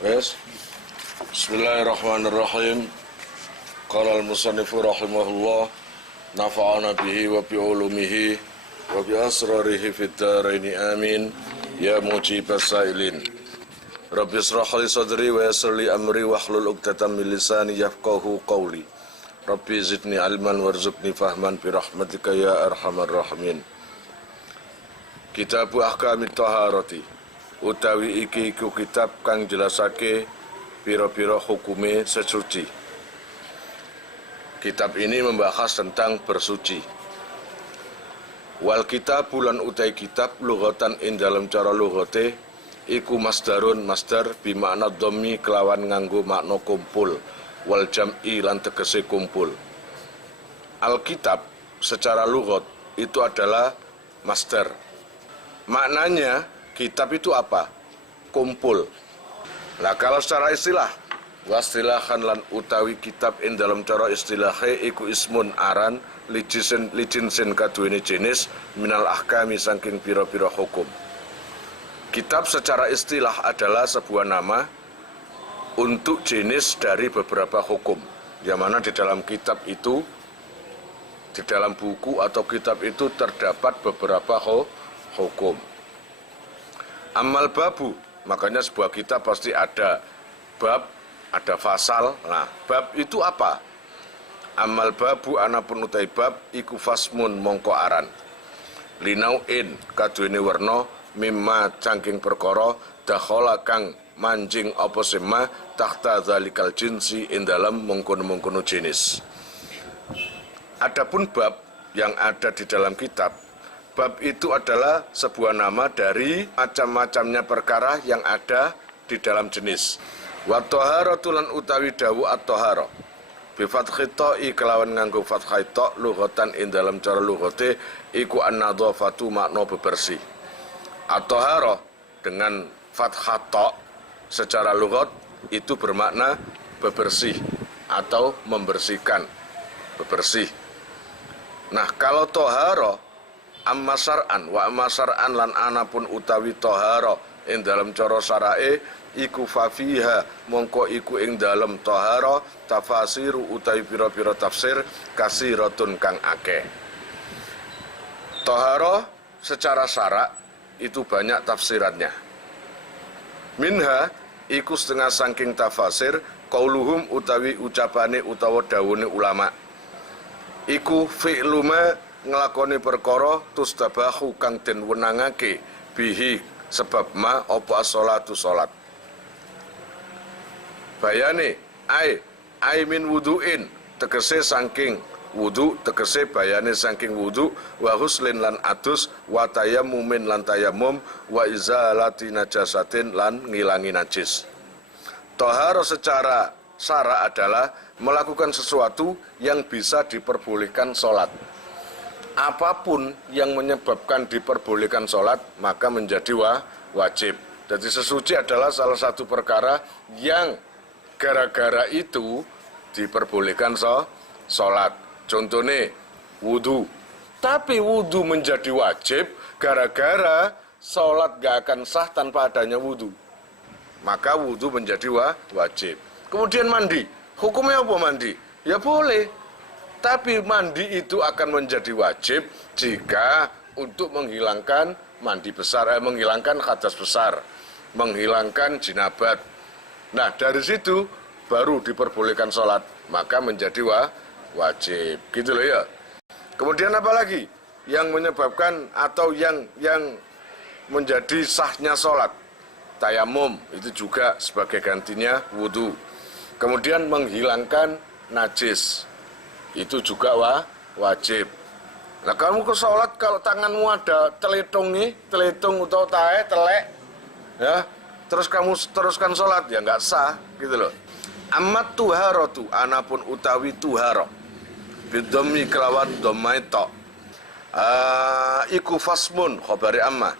Yes. Bismillahirrahmanirrahim. Qala al-musannifu rahimahullah, nafa'ana bihi wa bi ulumihi wa bi asrarihi fid dharaini amin. Ya mujibas sailin. Rabbi israh li sadri wa yassir li amri wahlul 'uqdatam min lisani yafqahu qawli. Rabbi zidni ilman warzuqni fahman bi rahmatika ya arhamar rahimin. Kitabu ahkamit taharati. Utawi iki iku kitab kang jelasake pira-pira hukume sesuci. Kitab ini membahas tentang bersuci. Wal kitab bulan utai kitab lughatan ing dalam cara lughate iku masdarun masdar bimakna dhammi kelawan nganggo makna kumpul wal jam'i lan tegese kumpul. Alkitab secara lughat itu adalah masdar. Maknanya kitab itu apa? Kumpul. Nah kalau secara istilah, wastilahan lan utawi kitab ing dalam cara istilahe iku ismun aran lijinsin kaduweni jenis minal ahkami saking pira-pira hukum. Kitab secara istilah adalah sebuah nama untuk jenis dari beberapa hukum. Yang mana di dalam kitab itu, di dalam buku atau kitab itu terdapat beberapa hukum. Amal babu, makanya sebuah kitab pasti ada bab, ada fasal. Nah, bab itu apa? Amal babu anapun utai bab iku fasmun mongko aran. Linauin kaduweni werna mimma cangking perkara dakhala kang manjing apa sema tahta zalikal jinsi ing dalam mengkono-mengkono jenis. Adapun bab yang ada di dalam kitab, bab itu adalah sebuah nama dari macam-macamnya perkara yang ada di dalam jenis. Wa taharatu lan utawi dawu at-tahara bi fathhi ta'i kelawan nganggo fathai ta lughatan ing dalam cara lughate iku an-nadhafatu makna bebersih. At-tahara dengan fathah ta secara lughat itu bermakna bebersih atau membersihkan, bebersih. Nah, kalau tahara amma syar'an wa amma syar'an lan anapun utawi tahara ing dalam cara syara'e iku fafiha mongko iku ing dalam tahara tafasiru utawi pira-pira tafsir kasiratun kang akeh. Tahara secara syara' itu banyak tafsirannya. Minha iku setengah saking tafasir qauluhum utawi ucapane utawa dawuhne ulama. Iku fi'luma ngelakoni perkara tustabahu kang den wenangake bihi sebab ma apa as-sholatu salat. Bayane ai min wudu'in tegese saking wudu, tegese bayane saking wudu, wa huslin lan adus, wa tayammumin lan tayammum, wa izalati najasatin lan ngilangi najis. Tahara secara syara adalah melakukan sesuatu yang bisa diperbolehkan sholat. Apapun yang menyebabkan diperbolehkan sholat maka menjadi wajib. Jadi sesuci adalah salah satu perkara yang gara-gara itu diperbolehkan sholat. Contohnya wudhu. Tapi wudhu menjadi wajib gara-gara sholat gak akan sah tanpa adanya wudhu. Maka wudhu menjadi wajib. Kemudian mandi. Hukumnya apa mandi? Ya boleh. Tapi mandi itu akan menjadi wajib jika untuk menghilangkan mandi besar, menghilangkan hadas besar, menghilangkan jinabat. Nah dari situ baru diperbolehkan sholat, maka menjadi wajib. Gitu loh ya. Kemudian apa lagi yang menyebabkan atau yang menjadi sahnya sholat? Tayamum itu juga sebagai gantinya wudhu. Kemudian menghilangkan najis itu juga wajib. Nah kamu ke sholat kalau tanganmu ada teletung atau telek, ya, terus kamu teruskan sholat ya nggak sah, gitu loh. Amat tuharatu anapun utawi tuhara bidhammi kelawan dhammai ta. Iku fasmun khabari amma.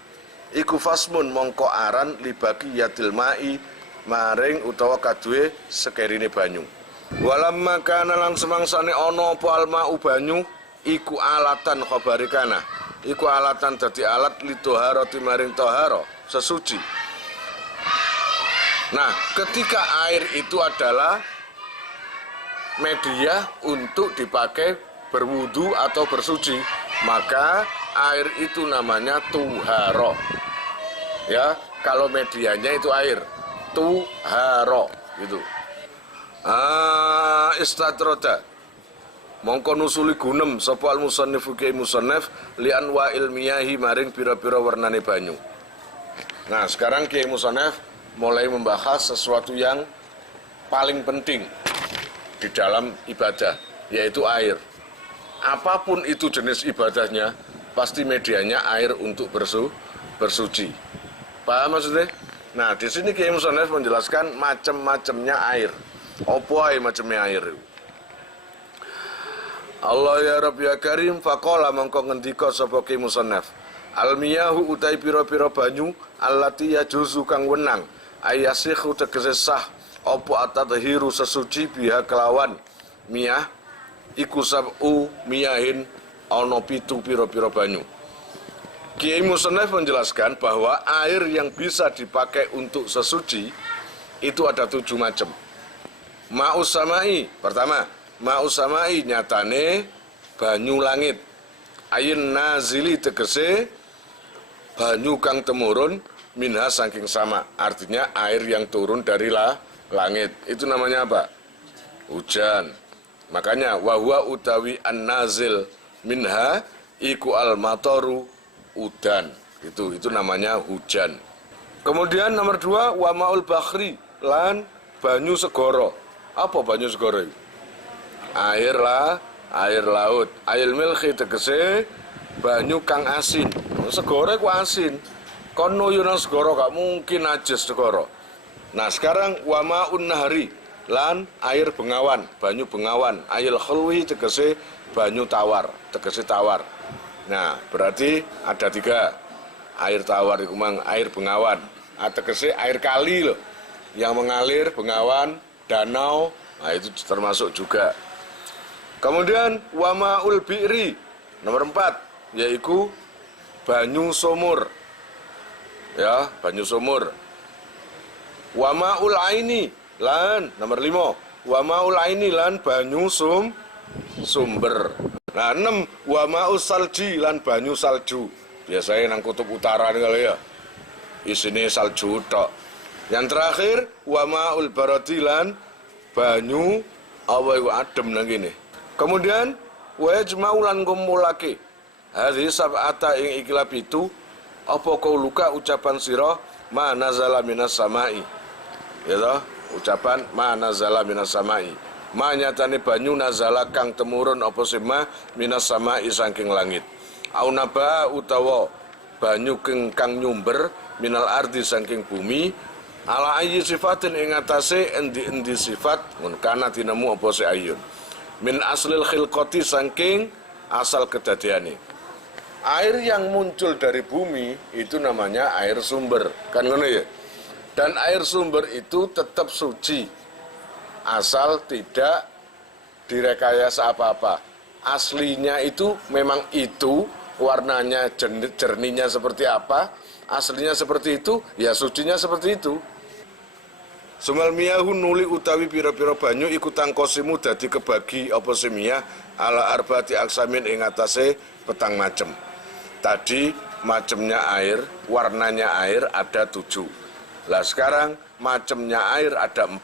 Iku fasmun mongko aran libagi yatil ma'i maring utawa kaduwe sekerine banyu. Walamma kana lan semangsane ana apa alma'u banyu iku alatan khabari kana. Iku alatan dadi alat li taharati maring tahara sesuci. Nah, ketika air itu adalah media untuk dipakai berwudu atau bersuci, maka air itu namanya tuharo. Ya, kalau medianya itu air, tuharo gitu. Istatroda mongko nusuli gunem sapa al musannifu ki musannaf li anwa ilmiyahi maring pira-pira warnane banyu. Nah, sekarang Kiai Musannaf mulai membahas sesuatu yang paling penting di dalam ibadah, yaitu air. Apapun itu jenis ibadahnya, pasti medianya air untuk bersuci. Paham maksudnya? Nah, di sini Kiai Musannaf menjelaskan macam-macamnya air. Opo ae macamnya air. Allah ya Rabb ya Karim faqala mongko ngendika sapa Kiai Musannaf. Almiyahu utai pira-pira banyu allati yajuzu kang wenang ayasikhu tegese sah apa atadhiru sesuci biha kelawan miyah iku sab'u miyahin ana 7 pira-pira banyu. Kiai Musannaf menjelaskan bahwa air yang bisa dipakai untuk sesuci itu ada 7 macam. Ma'us samai, pertama, ma'us samai nyatane banyu langit. Ayin nazili tegese banyu kang temurun minha saking sama, artinya air yang turun dari langit. Itu namanya apa? Hujan. Makanya wahwa utawi an-nazil minha iku al-mataru udan. Itu namanya hujan. Kemudian nomor 2 wa ma'ul bakhri lan banyu segoro. Apa banyu segoro itu? Air laut. Air milhi tegese banyu kang asin. Segoro ku asin. Kono yo nang segoro gak mungkin najis segoro. Nah, sekarang wa ma'un nahri lan air bengawan, banyu bengawan. Air khulwi tegese banyu tawar, tegese tawar. Nah, berarti ada 3. Air tawar iku mang air bengawan. Tegese air kali loh. Yang mengalir bengawan, danau, nah itu termasuk juga. Kemudian wa ma'ul bi'ri nomor 4 yaitu banyu sumur. Ya, banyu sumur. Wa ma'ul aini lan nomor 5 wa ma'ul aini lan banyu sumber. Nah, 6 wa ma'us salji lan banyu salju. Biasanya nang kutub utara kali ya. Isine salju tok. Yang terakhir wa ma'ul barati lan banyu apa iku adem nang kene. Kemudian wa yajma'u lan kumulake hadhihi sab'ata ing ikilah 7 apa kau luka ucapan sira ma nazala minas samai. Ya toh, ucapan ma nazala minas samai. Ma nyatane banyu nazala kang temurun apa sema minas samai saking langit. Au naba utawa banyu kang nyumber minal ardi saking bumi ala ayyi sifatin ing atase endi-endi sifat mun kana tinemu apa se ayun. Min aslil khilqati saking asal kedadiane. Air yang muncul dari bumi itu namanya air sumber, kan ngono ya. Dan air sumber itu tetap suci, asal tidak direkayasa apa-apa. Aslinya itu memang itu, warnanya jernihnya seperti apa, aslinya seperti itu, ya sucinya seperti itu. Sumal miyahu nuli utawi pira-pira banyu iku tangkosimu dadi kebagi apa semia ala arbati aksamin ing atase petang macem. Tadi macamnya air, warnanya air ada 7. Lah sekarang macamnya air ada 4.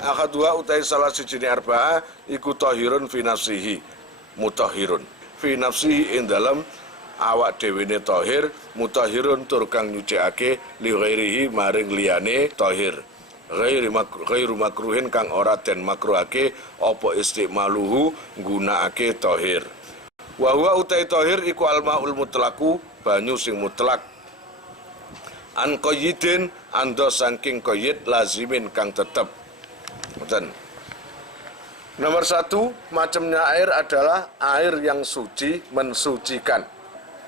Akadua utai salah sijine arba'ah iku tahirun fi nafsihi, mutahhirun. Fi nafsihi ing dalem awak dhewene tahir, mutahhirun tur kang nyucikake li ghairihi maring liyane tahir. Ghairu makruhin kang ora den makruhake apa istimaluhu nggunakake tahir. Wa huwa utai tahir iku al-ma'ul mutlaku banyu sing mutlak. An qayyidin ando saking qayyid lazimin kang tetep. Ngoten. Nomor 1 macamnya air adalah air yang suci mensucikan.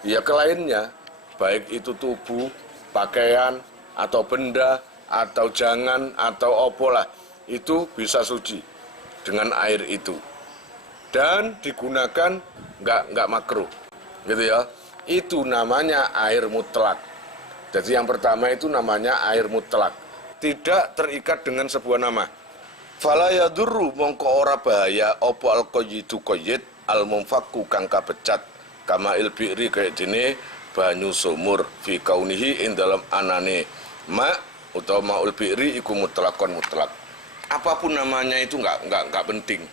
Ya kelainnya baik itu tubuh, pakaian atau benda atau jangan atau opolah itu bisa suci dengan air itu. Dan digunakan nggak makruh, gitu ya. Itu namanya air mutlak. Jadi yang pertama itu namanya air mutlak. tidak terikat dengan sebuah nama. Fala yadurru mongko ora bahaya apa al-qayyidu qayyid al-munfakku kang kabecat kama il-bi'ri kaya dene banyu sumur fi kaunihi ing dalam anane ma utawa maul bi'ri iku mutlakon mutlak. Apapun namanya itu enggak penting.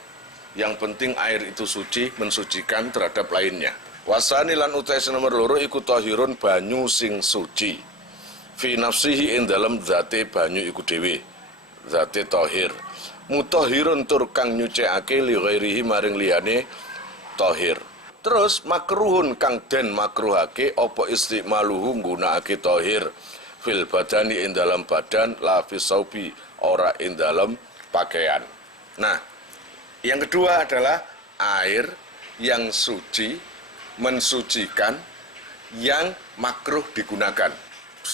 Yang penting air itu suci, mensucikan terhadap lainnya. Wasani lan utai nomor loro iku tahirun banyu sing suci. Fi nafsihi ing dalam zate banyu iku dhewe. Zate tahir. Mutahhirun tur kang nyucikake li ghairihi maring liyane tahir. Terus makruhun kang den makruhake apa istimaluhu nggunakake tahir fil badani ing dalam badan la fi saubi ora ing dalam pakaian. Nah, yang kedua adalah air yang suci, mensucikan, yang makruh digunakan.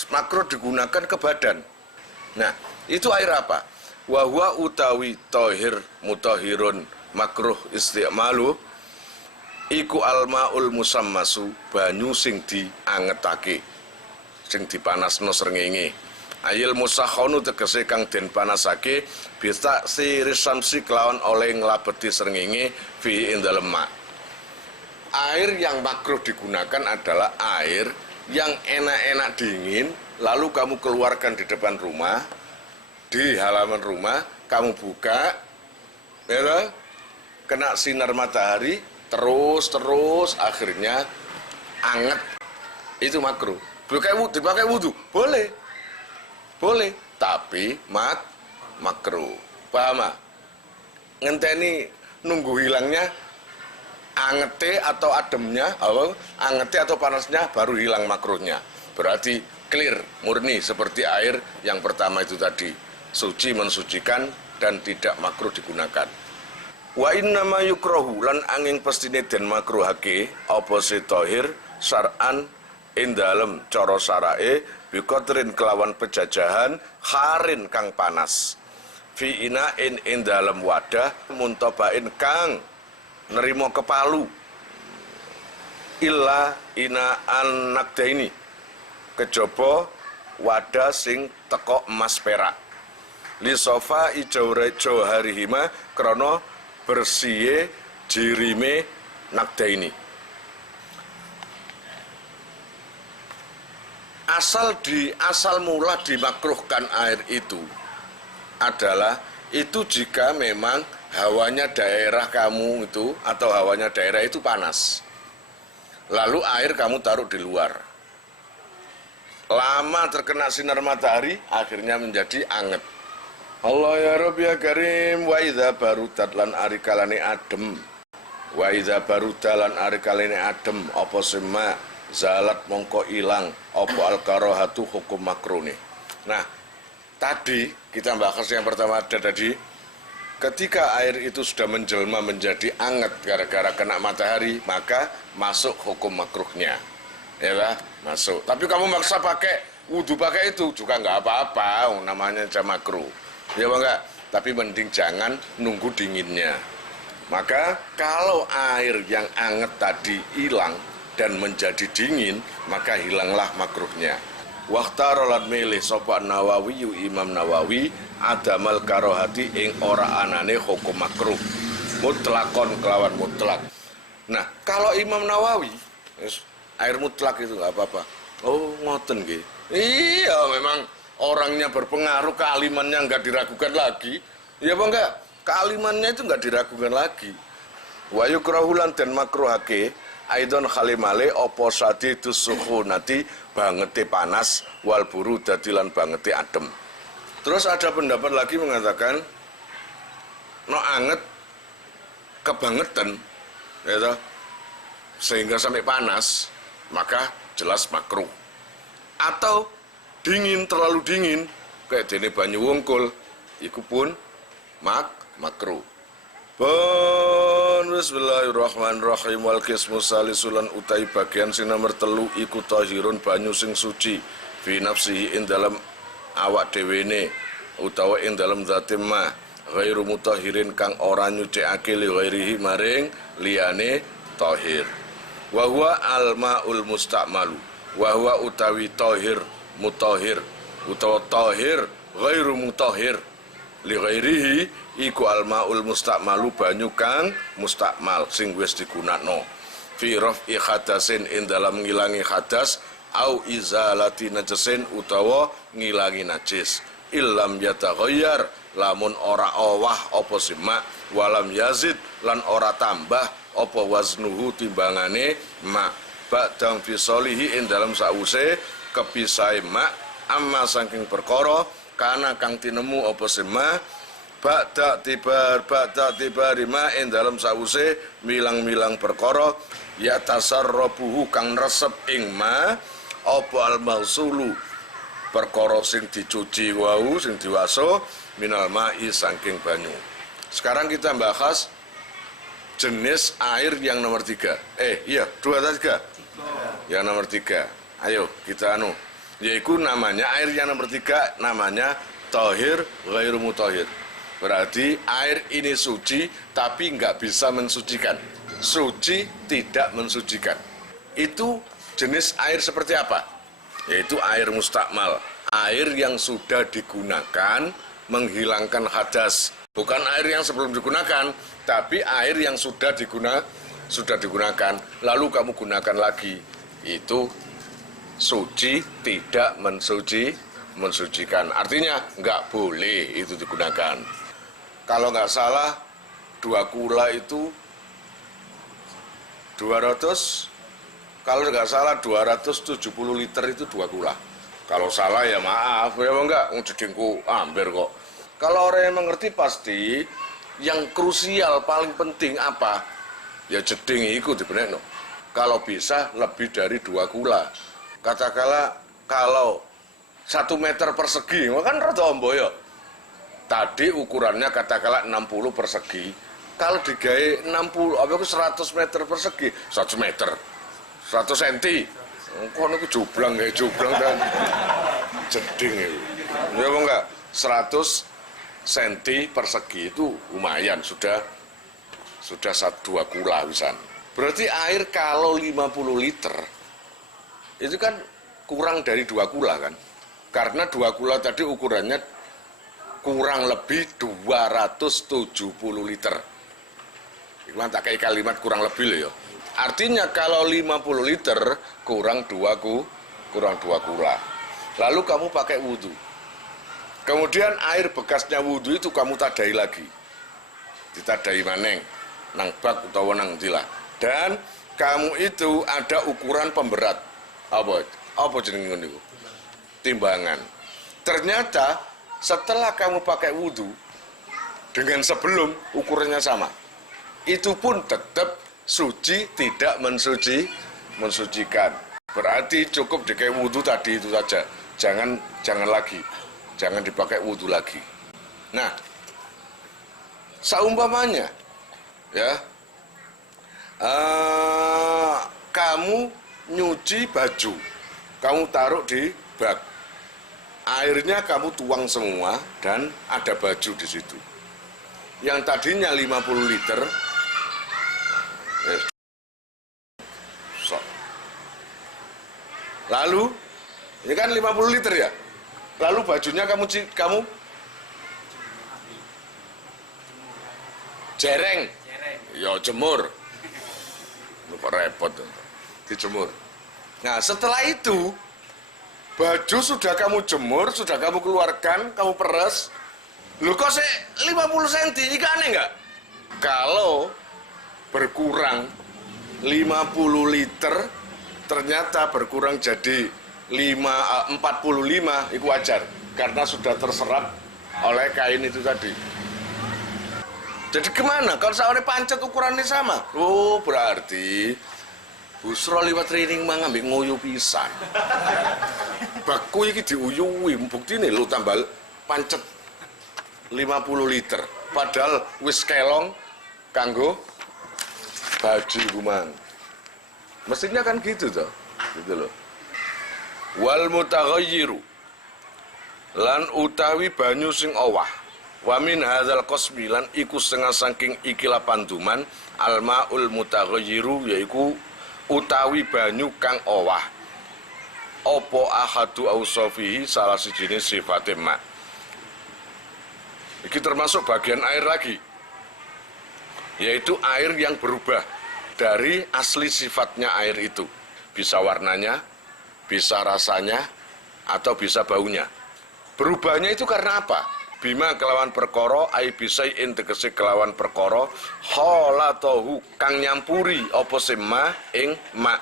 Makruh digunakan ke badan. Nah, itu air apa? Wahwa utawi tahir mutahhirun makruh istimalu iku almaul musammasu banyu sing diangetake sing dipanasno srengenge ayil musakhonu tegese kang den panasake bisa sirisamsi kelawan oleh nglabeti srengenge fi ing dalem mak. Air yang makruh digunakan adalah air yang enak-enak dingin lalu kamu keluarkan di depan rumah, di halaman rumah, kamu buka, ya, kena sinar matahari, terus akhirnya anget, itu makruh. Dipakai wudhu, boleh, tapi makruh. Paham? Ngenteni nunggu hilangnya angete atau ademnya, angete atau panasnya baru hilang makruhnya. Berarti clear, murni seperti air yang pertama itu tadi. Suci mensucikan dan tidak makruh digunakan. Wa innama yukrahu lan angin pestine den makruhake apa si tahir syar'an ing dalem cara syarae biqadrin kelawan pejajahan harin kang panas fi inain ing dalem wadah muntabain kang nerimo kepalu illa inaan nakdaini kejaba wadah sing teko emas perak li sofa ijawrejo harihima krono bersihe jirime nakdaini. Asal mula dimakruhkan air itu adalah itu jika memang hawanya daerah kamu itu atau hawanya daerah itu panas. Lalu air kamu taruh di luar. Lama terkena sinar matahari akhirnya menjadi anget. Allah ya Rabbi ya Karim wa idza barudat lan arikalane adem. Wa idza barudalan arikalane adem apa sema zalat mongko ilang apa al-karahatu hukum makruh nih. Nah, tadi kita bahas yang pertama ada tadi ketika air itu sudah menjelma menjadi anget gara-gara kena matahari, maka masuk hukum makruhnya. Ya lah, masuk. Tapi kamu maksa pakai wudu pakai itu juga nggak apa-apa, namanya aja makruh. Ya enggak? Tapi mending jangan nunggu dinginnya. Maka kalau air yang anget tadi hilang dan menjadi dingin, maka hilanglah makruhnya. Waqtarolat milih sapa Nawawi Imam Nawawi adamal karohati ing ora anane hukum makruh mutlakon kelawan mutlak. Nah, kalau Imam Nawawi air mutlak itu nggak apa-apa. Oh, ngoten nggih. Iya, memang orangnya berpengaruh, kealimannya nggak diragukan lagi. Ya apa enggak? Kealimannya itu nggak diragukan lagi. Wa yukrahulan dan makruhake aidon khalimale opo sadidus sukhunati bangete panas wal buru dadilan bangete adem. Terus ada pendapat lagi mengatakan no anget kebangetan ya toh, sehingga sampai panas, maka jelas makruh. Atau dingin, terlalu dingin kayak dene banyu wungkul iku pun makruh. Bismillahirrahmanirrahim. Wal qismu salisulan utai bagian sing nomor 3 iku tahirun banyu sing suci fi nafsihi ing dalam awak dhewene utawa ing dalam zate ma ghairu mutahhirin kang ora nyucikake li ghairihi maring liyane tahir. Wa huwa al maul musta'malu wa huwa utawi tahir mutahhir utawa tahir ghairu mutahhir li ghairihi iku almaul mustakmalu banyu kang mustakmal sing wis digunakno fi raf'i hadasin ing dalam ngilangi hadas au izalati najasin utawa ngilangi najis illam yataghayyar lamun ora owah apa simak walam yazid lan ora tambah apa waznuhu timbangane mak ba'dang fi solihi ing dalam sause kepisai mak amma saking perkara kana kang tinemu apa simak ba'da tibar ma ing dalam sause milang-milang perkara ya tasarrubuhu kang resep ing ma apa al-mausulu perkara sing dicuci wau sing diwaso minal ma'i saking banyu. Sekarang kita bahas jenis air yang nomor 3. Iya, 2 atau 3? Yang nomor 3. Ayo kita yaitu namanya air yang nomor 3 namanya tahir ghairu mutahhir. Berarti air ini suci tapi nggak bisa mensucikan. Suci tidak mensucikan. Itu jenis air seperti apa? Yaitu air mustakmal, air yang sudah digunakan menghilangkan hadas. Bukan air yang sebelum digunakan, tapi air yang sudah digunakan, lalu kamu gunakan lagi. Itu suci tidak mensucikan. Artinya nggak boleh itu digunakan. Kalau nggak salah 2 kula itu 200, kalau nggak salah 270 liter itu 2 kula. Kalau salah ya maaf, ya enggak, jedingku hampir kok. Kalau orang yang mengerti pasti yang krusial paling penting apa? Ya jeding itu dibenekno. Kalau bisa lebih dari 2 kula. Katakanlah kalau 1 meter persegi, kan rada ombo ya. Tadi ukurannya katakanlah 60 persegi. Kalau digawe 60, apa itu 100 meter persegi? 100 meter. 100 cm. Kok niku jublang kayak jublang dan jeding itu. Ya apa enggak? 100 cm persegi itu lumayan sudah 2 kula pisan. Berarti air kalau 50 liter itu kan kurang dari 2 kula kan? Karena 2 kula tadi ukurannya kurang lebih 270 liter. Itu tak kayak kalimat kurang lebih loh ya. Artinya kalau 50 liter kurang 2 kula. Lalu kamu pakai wudhu. Kemudian air bekasnya wudhu itu kamu tadai lagi. Ditadai maneng, nang bak utawa nang dilah. Dan kamu itu ada ukuran pemberat. Apa jenenge niku? Timbangan. Ternyata setelah kamu pakai wudhu dengan sebelum ukurannya sama. Itu pun tetap suci tidak mensucikan. Berarti cukup dikai wudhu tadi itu saja. Jangan lagi. Jangan dipakai wudhu lagi. Nah, saumpamanya ya, kamu nyuci baju, kamu taruh di bak, airnya kamu tuang semua dan ada baju di situ. Yang tadinya 50 liter, lalu ini kan 50 liter ya. Lalu bajunya kamu jereng. Ya jemur. Lupa repot dijemur. Nah, setelah itu baju sudah kamu jemur, sudah kamu keluarkan, kamu peres. Lu kok 50 cm, ini aneh nggak? Kalau berkurang 50 liter, ternyata berkurang jadi 45, itu wajar. Karena sudah terserap oleh kain itu tadi. Jadi kemana? Kalau soalnya pancet ukurannya sama. Oh, berarti Busro liwat training mah ngambil nguyu pisan. Baku iki diuyui, bukti nih lu tambal pancet 50 liter. Padahal wis kelong kanggo baju rumah. Mestinya kan gitu toh. Gitu loh. Wal mutaghayyiru lan utawi banyu sing owah. Wa min hadzal qasmi lan iku setengah saking ikilah panduman almaul mutaghayyiru yaiku utawi banyu kang owah. Opo ahadu ausofihi salah sijine sifate ma Ini termasuk bagian air lagi, yaitu air yang berubah dari asli sifatnya air itu. Bisa warnanya, bisa rasanya, atau bisa baunya. Berubahnya itu karena apa? Bima kelawan perkara, ai bisain tegese kelawan perkara, khalatahu kang nyampuri apa sema ing ma.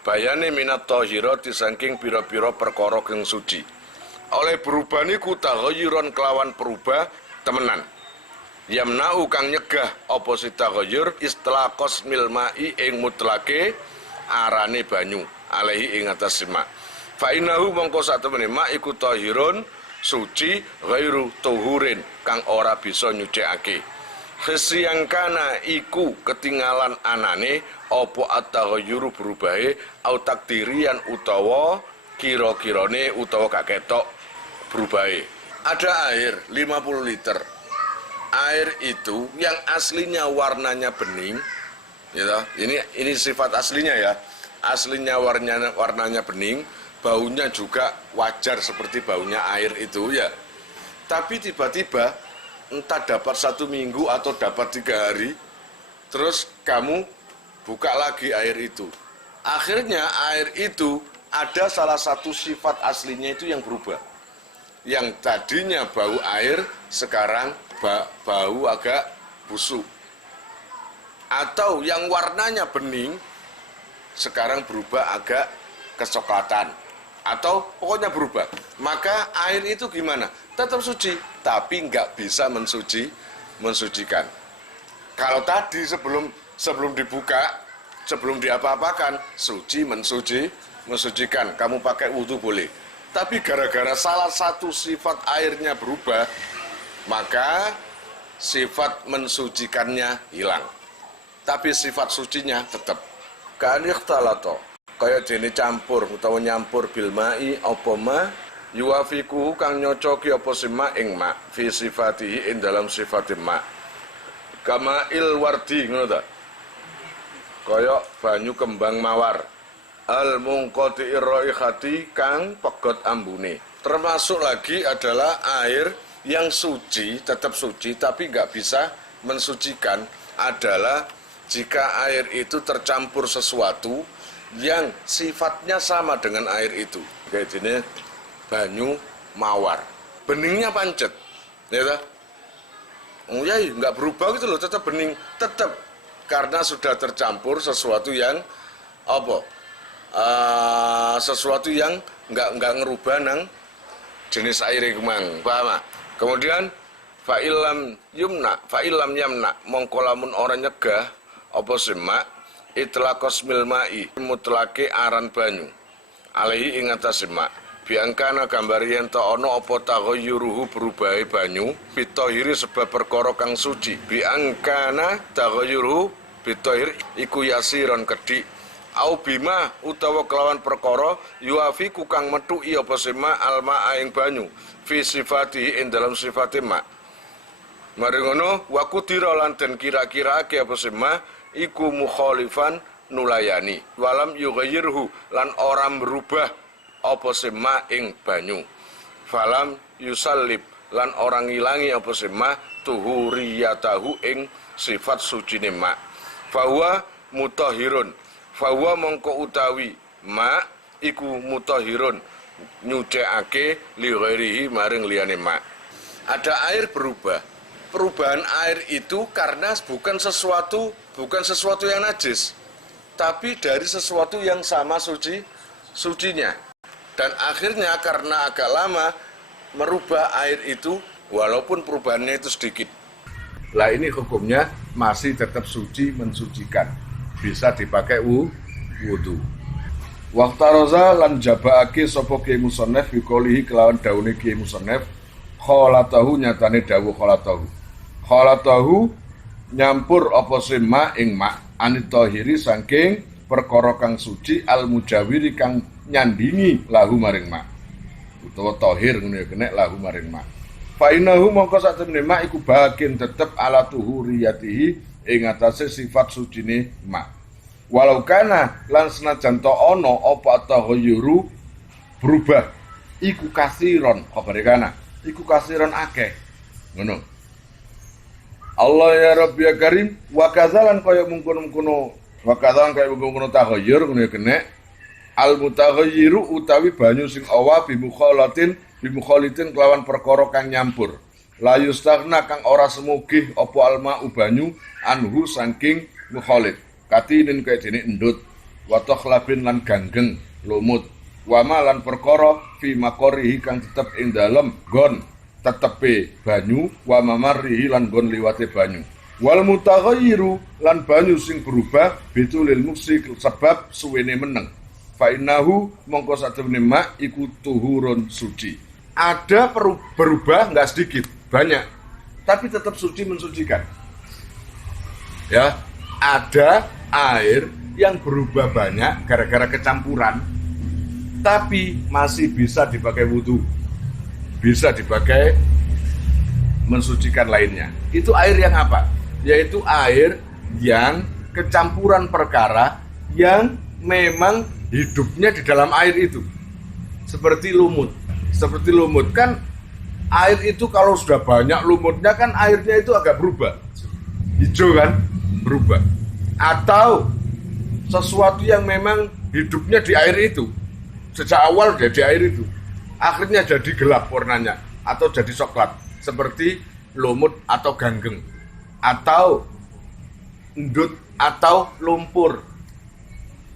Bayane minat tahirati saking pira-pira perkara kang suci. Oleh berubah niku taghayyuran kelawan perubah temenan. Yamna'u kang nyegah apa si taghayyur istlaqos milma'i ing mutlake arane banyu alaihi ing atas ma. Fa innahu mongko satemene ma iku tahirun suci ghairu tuhurin kang ora bisa nyucikake. Khisiangkana iku ketinggalan anane apa at-taghayyuru berubahe au takdirian utawa kira-kirane utawa gak ketok berubahe. Ada air 50 liter. Air itu yang aslinya warnanya bening, gitu. Ini sifat aslinya ya. Aslinya warnanya bening, baunya juga wajar seperti baunya air itu ya. Tapi tiba-tiba entah dapat 1 minggu atau dapat 3 hari, terus kamu buka lagi air itu. Akhirnya air itu ada salah satu sifat aslinya itu yang berubah. Yang tadinya bau air sekarang bau agak busuk. Atau yang warnanya bening sekarang berubah agak kecoklatan. Atau pokoknya berubah. Maka air itu gimana? Tetap suci, tapi nggak bisa mensucikan. Kalau tadi sebelum dibuka, sebelum diapa-apakan, suci mensucikan. Kamu pakai wudhu boleh. Tapi gara-gara salah satu sifat airnya berubah, maka sifat mensucikannya hilang. Tapi sifat sucinya tetap. Kan ikhtalato, kayak jenis campur utawa nyampur bilma'i apa ma yuwafiku kang nyocoki apa sima ing ma fi sifatihi ing dalam sifat ma. Kama il wardi ngono ta. Kaya banyu kembang mawar. Al mungqati'ir raihati kang pegot ambune. Termasuk lagi adalah air yang suci, tetap suci tapi nggak bisa mensucikan adalah jika air itu tercampur sesuatu yang sifatnya sama dengan air itu. Kayak gini banyu mawar. Beningnya pancet. Ya toh? Oh ya, nggak berubah gitu loh, tetap bening, tetap karena sudah tercampur sesuatu yang apa? Sesuatu yang nggak ngerubah nang jenis air kemang, paham? Kemudian fa'ilam yamna mongko lamun ora nyegah apa sema itlaqos milma'i mutlake aran banyu alaihi ing atas sema biangkana gambar yen ta ana apa taghayyuruhu berubahe banyu bitahiri sebab perkara kang suci biangkana taghayyuruhu bitahir iku yasiron kedhik au bima utawa kelawan perkara yuafiku kang metuki apa sema alma ing banyu fi sifatihi ing dalam sifate ma. Mari ngono wa kudira lan den kira-kirake apa sema iku mukhalifan nulayani walam yughayyirhu lan ora merubah apa sema ing banyu. Falam yusallib lan ora ngilangi apa sema tuhuriyatahu ing sifat sucine ma. Fahuwa mutahhirun fahuwa mongko utawi ma iku mutahhirun nyucikake li ghairihi maring liyane ma. Ada air berubah. Perubahan air itu karena bukan sesuatu yang najis, tapi dari sesuatu yang sama sucinya. Dan akhirnya karena agak lama merubah air itu walaupun perubahannya itu sedikit. Lah ini hukumnya masih tetap suci mensucikan. Bisa dipakai wudu. Waqtaroza lan jabaake sapa ki musannaf biqolihi kelawan daune ki musannaf kholatahu nyatane dawuh kholatahu nyampur apa sema ing ma anitahiri saking perkara kang suci al mujawiri kang nyandingi lahu maring ma utawa tahir ngono ya kena lahu maring ma fa innahu mongko satemene ma iku bagian tetep ala tuhuriyatihi ing atase sifat sucine ma. Walau kana lan senajan ta ana apa taghayyuru berubah iku kasiron kabare kana iku kasiron akeh Ngono. Allah ya Rabb ya Karim wa kadzalan kaya mungkon-mungkono wa kadzalan kaya mungkon-mungkono taghayyur ngono ya kene al mutaghayyiru utawi banyu sing awa bimukhalitin kelawan perkara kang nyampur la yustaghna kang ora semugih apa alma banyu anhu saking mukhalid katinin kaya dene endut wa takhlabin lan ganggeng lumut wa malan perkara fi maqarihi kang tetep ing dalem gon tetepe banyu wa mamarihi lan gon liwate banyu wal mutaghayyiru lan banyu sing berubah bitulil muksi sebab suwene meneng fa innahu mongko satemene mak iku tuhurun suci ada berubah enggak sedikit banyak tapi tetap suci mensucikan ya ada air yang berubah banyak gara-gara kecampuran tapi masih bisa dipakai wudu bisa dipakai mensucikan lainnya. Itu air yang apa? Yaitu air yang kecampuran perkara yang memang hidupnya di dalam air itu. Seperti lumut. Seperti lumut kan air itu kalau sudah banyak lumutnya kan airnya itu agak berubah. Hijau kan? Berubah. Atau sesuatu yang memang hidupnya di air itu. Sejak awal dia di air itu. Akhirnya jadi gelap warnanya atau jadi coklat seperti lumut atau ganggeng atau endut atau lumpur.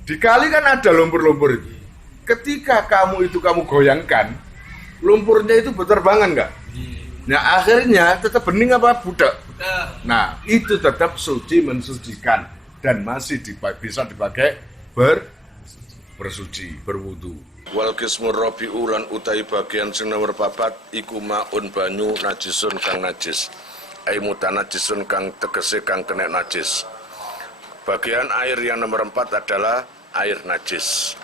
Di kali kan ada lumpur-lumpur itu. Ketika kamu goyangkan, lumpurnya itu berterbangan enggak? Nah akhirnya tetap bening apa budak? Nah itu tetap suci mensucikan dan masih bisa dipakai bersuci, berwudu. Wal qismur rabi'u lan utai bagian sing nomor 4 iku maun banyu najisun kang najis. Ai mutanajisun kang tegese kang kena najis. Bagian air yang nomor 4 adalah air najis.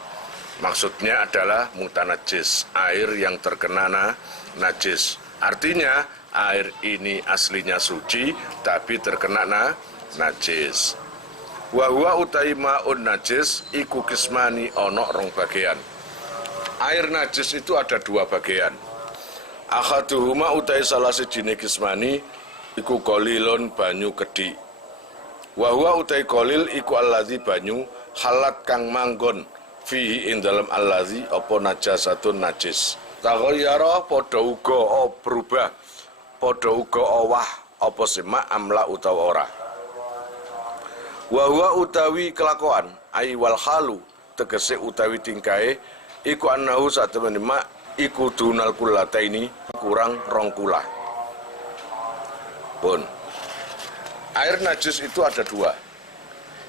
Maksudnya adalah mutanajis, air yang terkena najis. Artinya air ini aslinya suci tapi terkena najis. Wa huwa utai maun najis iku kismani ono rong bagian. Air najis itu ada dua bagian. Akhaduhuma utai salah sijine kismani iku qalilun banyu kedhi. Wa huwa utai qalil iku allazi banyu halat kang manggon fihi ing dalem allazi apa najasatun najis. Taghayyara padha uga berubah, padha uga owah apa semak amla utawa ora. Wa huwa utawi kelakuan ai wal halu tegese utawi tingkae iku annahu satemene mak iku dunal kullataini kurang rong kula. Pun. Air najis itu ada dua.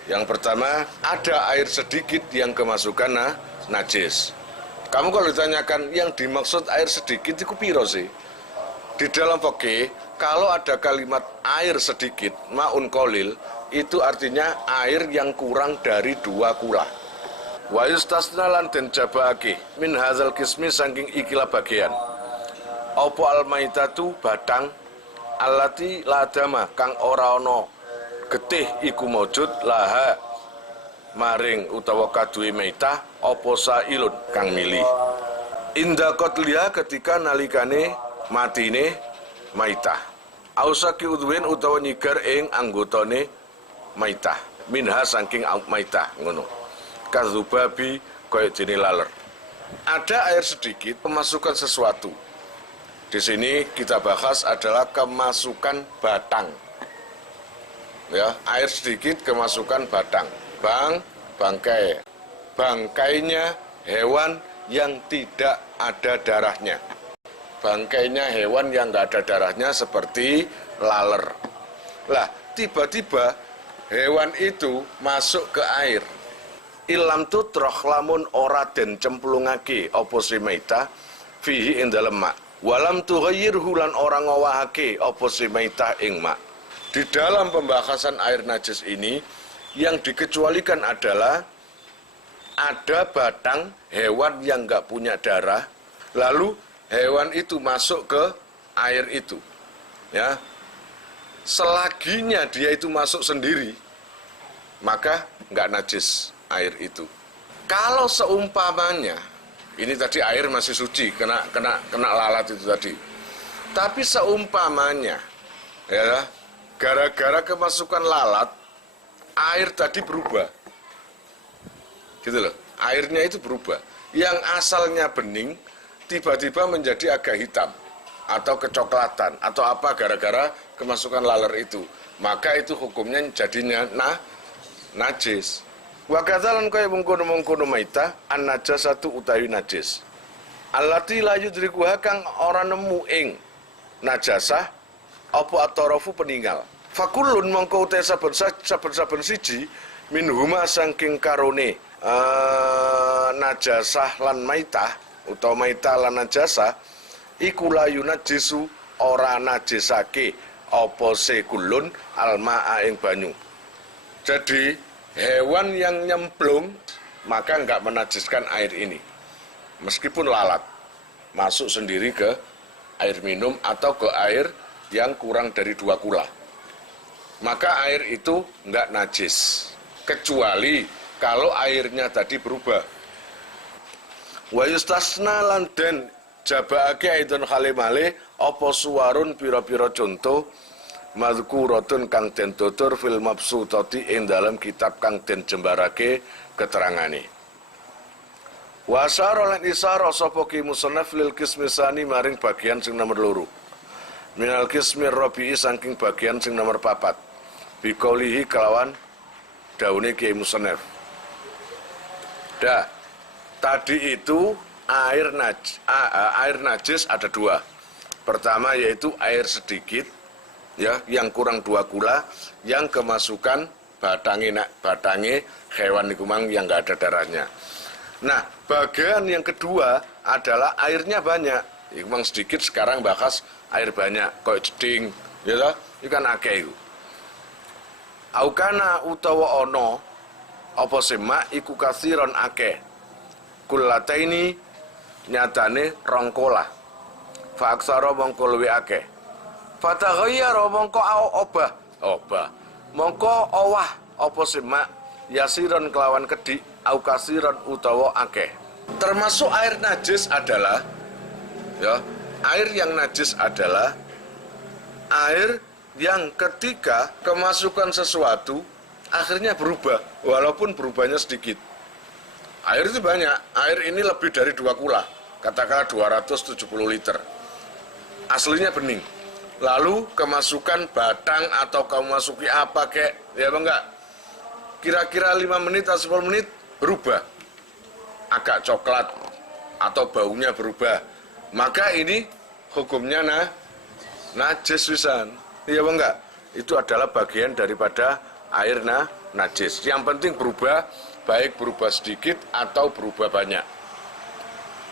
Yang pertama ada air sedikit yang kemasukan najis. Kamu kalau ditanyakan yang dimaksud air sedikit itu piro sih? Di dalam fikih kalau ada kalimat air sedikit maun qalil itu artinya air yang kurang dari 2 kula. Wa yustasna lan den jabake min hadzal qismi saking ikilah bagian. Apa almaitatu batang allati ladama kang ora ana getih iku maujud laha maring utawa kaduwe maitah apa sailun kang milih. Inda qatliha ketika nalikane matine maitah. Ausaki udwin utawa nyigar ing anggotane maitah. Minha saking maitah ngono. Kazubabi koyok dene laler. Ada air sedikit kemasukan sesuatu. Di sini kita bahas adalah kemasukan batang. Ya, air sedikit kemasukan batang. Bangkai. Bangkainya hewan yang tidak ada darahnya. Bangkainya hewan yang tidak ada darahnya seperti laler. Lah, tiba-tiba hewan itu masuk ke air. Ilam tutroh lamun ora den cemplungake apa maitah fihi ing dalem mak. Walam tughayyirhu lan ora ngowahake apa maitah ing mak. Di dalam pembahasan air najis ini yang dikecualikan adalah ada batang hewan yang enggak punya darah, lalu hewan itu masuk ke air itu. Ya. Selaginya dia itu masuk sendiri, maka enggak najis air itu. Kalau seumpamanya ini tadi air masih suci kena lalat itu tadi. Tapi seumpamanya ya, gara-gara kemasukan lalat, air tadi berubah. Gitu loh. Airnya itu berubah. Yang asalnya bening tiba-tiba menjadi agak hitam atau kecoklatan atau apa gara-gara kemasukan laler itu. Maka itu hukumnya jadinya najis. Wa kadzalan kaya mungkono-mungkono maita an najasatu utawi najis. Allati la yudrikuha kang ora nemu ing najasah apa atarafu peninggal. Fakulun mongko uta saben siji minhuma saking karone najasah lan maitah utawa maitah lan najasah iku la yunajisu ora najisake apa sekulun almaa ing banyu. Jadi hewan yang nyemplung maka enggak menajiskan air ini. Meskipun lalat masuk sendiri ke air minum atau ke air yang kurang dari 2 kula. Maka air itu enggak najis. Kecuali kalau airnya tadi berubah. Wa yustasna lan den jabaake aidon khalimale apa suwarun pira-pira contoh mazkuratun kang den tutur fil mabsutati ing dalam kitab kang den jembarake keterangane. Wa asyara lan isyara sapa ki musannaf lil qismisani maring bagian sing nomor 2. Minal qismir rabi'i saking bagian sing nomor 4. Biqaulihi kelawan daune ki musannaf. Tadi itu air najis ada 2. Pertama yaitu air sedikit ya yang kurang 2 kula yang kemasukan batange hewan iku mang yang enggak ada darahnya. Nah, bagian yang kedua adalah airnya banyak. Iku mang sedikit sekarang bahas air banyak koyo jeding ya toh ikan akeh iku. Aukana utawa ono apa sema iku kasiron akeh. Kullataini nyatane rongkola. Fa aksara mongko luwih akeh. Fataghayyara mongko obah. Mongko owah apa sema yasiron kelawan kedik au kasiron utawa akeh. Termasuk air najis adalah ya, air yang najis adalah air yang ketika kemasukan sesuatu akhirnya berubah walaupun berubahnya sedikit. Air itu banyak, air ini lebih dari 2 kula, katakanlah 270 liter. Aslinya bening. Lalu kemasukan batang atau kemasuki apa kek, ya apa enggak? Kira-kira 5 menit atau 10 menit berubah. Agak coklat atau baunya berubah. Maka ini hukumnya najis wisan. Iya apa enggak? Itu adalah bagian daripada air najis. Yang penting berubah, baik berubah sedikit atau berubah banyak.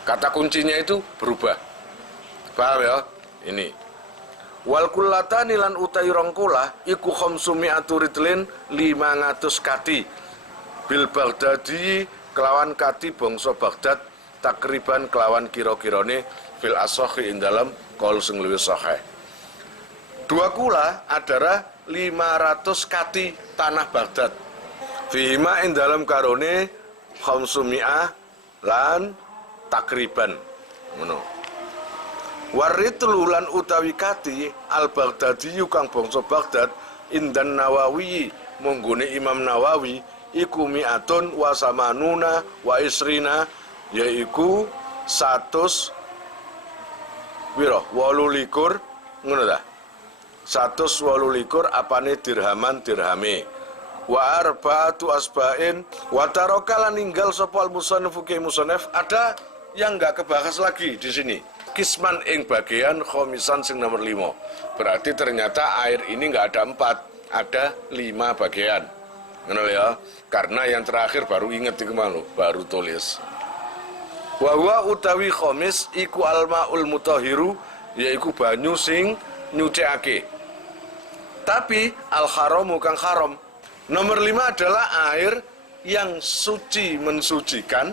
Kata kuncinya itu berubah. Paham ya? Ini. Wal kullatani lan utai rongkula iku khamsumi'atu ritlin 500 kati. Bil Baghdadi kelawan kati bangsa Baghdad takriban kelawan kira-kirane fil ashahi ing dalam qaul sing luwih sahih. 2 kula adalah 500 kati tanah Baghdad. Fihima ing dalam karone khamsumi'ah lan takriban ngono. Waritlu lan utawi kati al-Baghdadi kang bangsa Baghdad indan Nawawi munggune Imam Nawawi iku mi'atun wa samanuna wa isrina yaiku 100 wiro 28 ngono ta 128 apane dirhame wa arba'atu asba'in wa taraka lan ninggal sapa al-musannif ki musannif ada yang enggak kebahas lagi di sini. Kisman ing bagian khomisan sing nomor 5. Berarti ternyata air ini enggak ada 4, ada 5 bagian. Ngono ya. Karena yang terakhir baru inget iku mau baru tulis. Wa huwa utawi khomis iku almaul mutahhiru yaiku banyu sing nyucikake. Tapi al-haramu kang haram. Nomor 5 adalah air yang suci mensucikan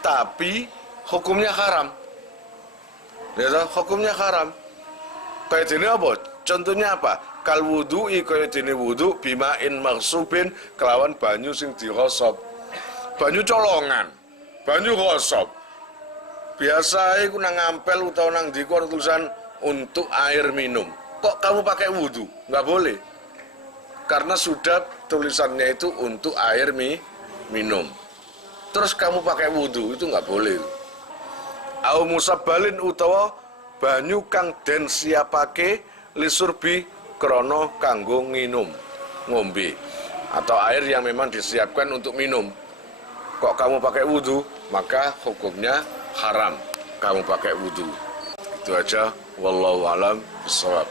tapi hukumnya haram. Ya, hukumnya haram. Kayak ini apa? Contohnya apa? Kal wudu'i kayak ini wudu bima'in maghsubin kelawan banyu sing digosop. Banyu colongan, banyu gosop. biasa iku nang ampel utawa nang ndi kok tulisan untuk air minum. Kok kamu pakai wudhu? Nggak boleh. Karena sudah tulisannya itu untuk air minum. Terus kamu pakai wudhu, itu nggak boleh. Au musabalin utawa banyu kang den siapake lisurbi krono kanggo nginum, ngombe. Atau air yang memang disiapkan untuk minum. Kok kamu pakai wudhu, maka hukumnya haram kamu pakai wudhu. Itu aja. Wallahu a'lam bishawab.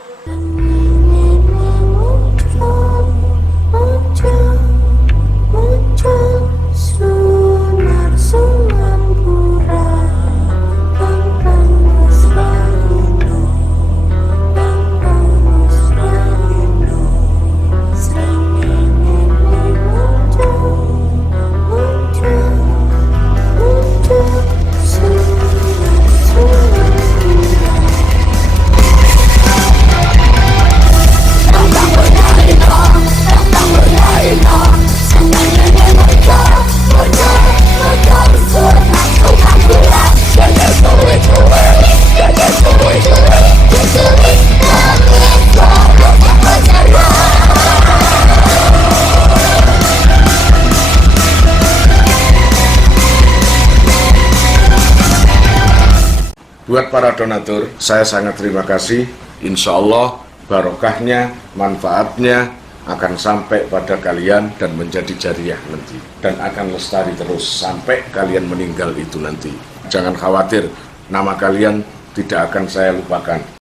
Buat para donatur, saya sangat terima kasih. Insya Allah barokahnya, manfaatnya akan sampai pada kalian dan menjadi jariah nanti. Dan akan lestari terus sampai kalian meninggal itu nanti. Jangan khawatir, nama kalian tidak akan saya lupakan.